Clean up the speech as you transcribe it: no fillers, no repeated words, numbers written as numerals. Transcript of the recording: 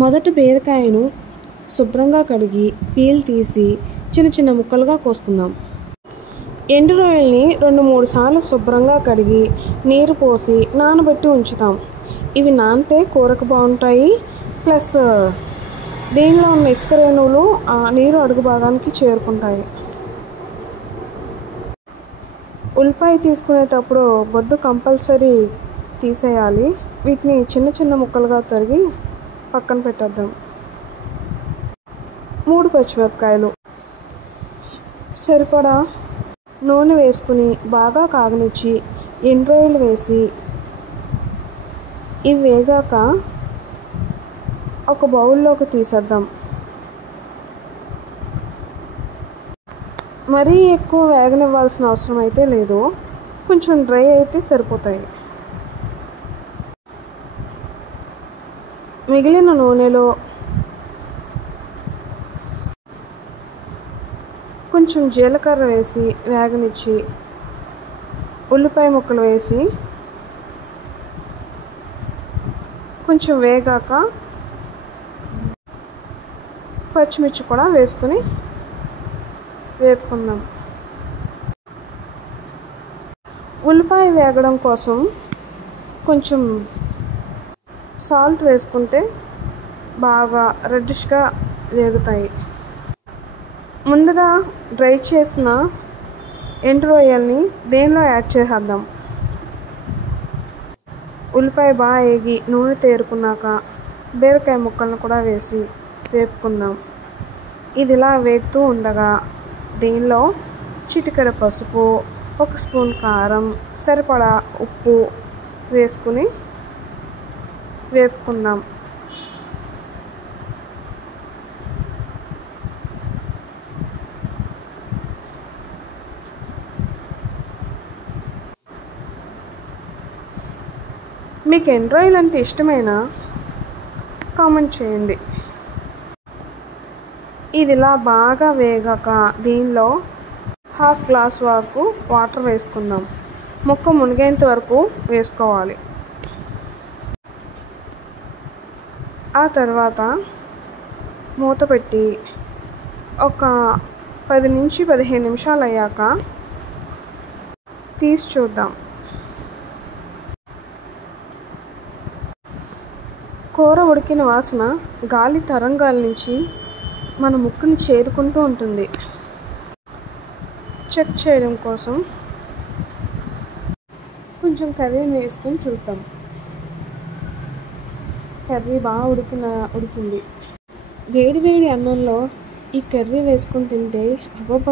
మొదట బీరకాయను శుభ్రంగా కడిగి పీల్ తీసి చిన్న చిన్న ముక్కలుగా కోసుకుందాం. ఎండు రొయ్యల్ని 2-3 సార్లు శుభ్రంగా కడిగి నీరు పోసి నానబెట్టి ఉంచుతాం. ఇవి నానితే కూరకు బాగుంటాయి. ప్లస్ దీనిలో ఉన్న ఇసుక రేణువులు ఆ నీరు అడుగు భాగానికి చేరుకుంటాయి. ఉల్లిపాయ తీసుకునేటప్పుడు బొడ్డు కంపల్సరీ తీసేయాలి. వీటిని చిన్న చిన్న ముక్కలుగా తరిగి పక్కన పెట్టేద్దాం. 3 పచ్చిమిరపకాయలు, సరిపడా నూనె వేసుకుని బాగా కాగనిచ్చి ఎండు రొయ్యలు వేసి ఇవి వేగాక ఒక బౌల్లోకి తీసేద్దాం. మరీ ఎక్కువ వేగనివ్వాల్సిన అవసరం అయితే లేదు, కొంచెం డ్రై అయితే సరిపోతాయి. మిగిలిన నూనెలో కొంచెం జీలకర్ర వేసి వేగనిచ్చి ఉల్లిపాయ ముక్కలు వేసి కొంచెం వేగాక పచ్చిమిర్చి కూడా వేసుకుని వేపుకుందాం. ఉల్లిపాయ వేగడం కోసం కొంచెం సాల్ట్ వేసుకుంటే బాగా రెడ్డిష్గా వేగుతాయి. ముందుగా డ్రై చేసిన ఎండు రొయ్యల్ని దేనిలో యాడ్ చేసేద్దాం. ఉల్లిపాయ బాగా వేగి నూనె తేరుకున్నాక బీరకాయ ముక్కలను కూడా వేసి వేపుకుందాం. ఇది ఇలా వేగుతూ ఉండగా దీనిలో చిటికెడు పసుపు, 1 స్పూన్ కారం, సరిపడా ఉప్పు వేసుకుని వేపుకుందాం. మీకు ఎండు రొయ్యలు అంటే ఇష్టమేనా? కామెంట్ చేయండి. ఇది ఇలా బాగా వేగాక దీనిలో 1/2 గ్లాస్ వరకు వాటర్ వేసుకుందాం. ముక్క మునిగేంత వరకు వేసుకోవాలి. ఆ తర్వాత మూత పెట్టి ఒక 10-15 నిమిషాలు అయ్యాక తీసి చూద్దాం. కూర ఉడికిన వాసన గాలి తరంగాల నుంచి మన ముక్కుని చేరుకుంటూ ఉంటుంది. చెక్ చేయడం కోసం కొంచెం కర్రీని వేసుకొని చూద్దాం. కర్రీ బాగా ఉడికింది. వేడి వేడి అన్నంలో ఈ కర్రీ వేసుకొని తింటే అబ్బబ్బా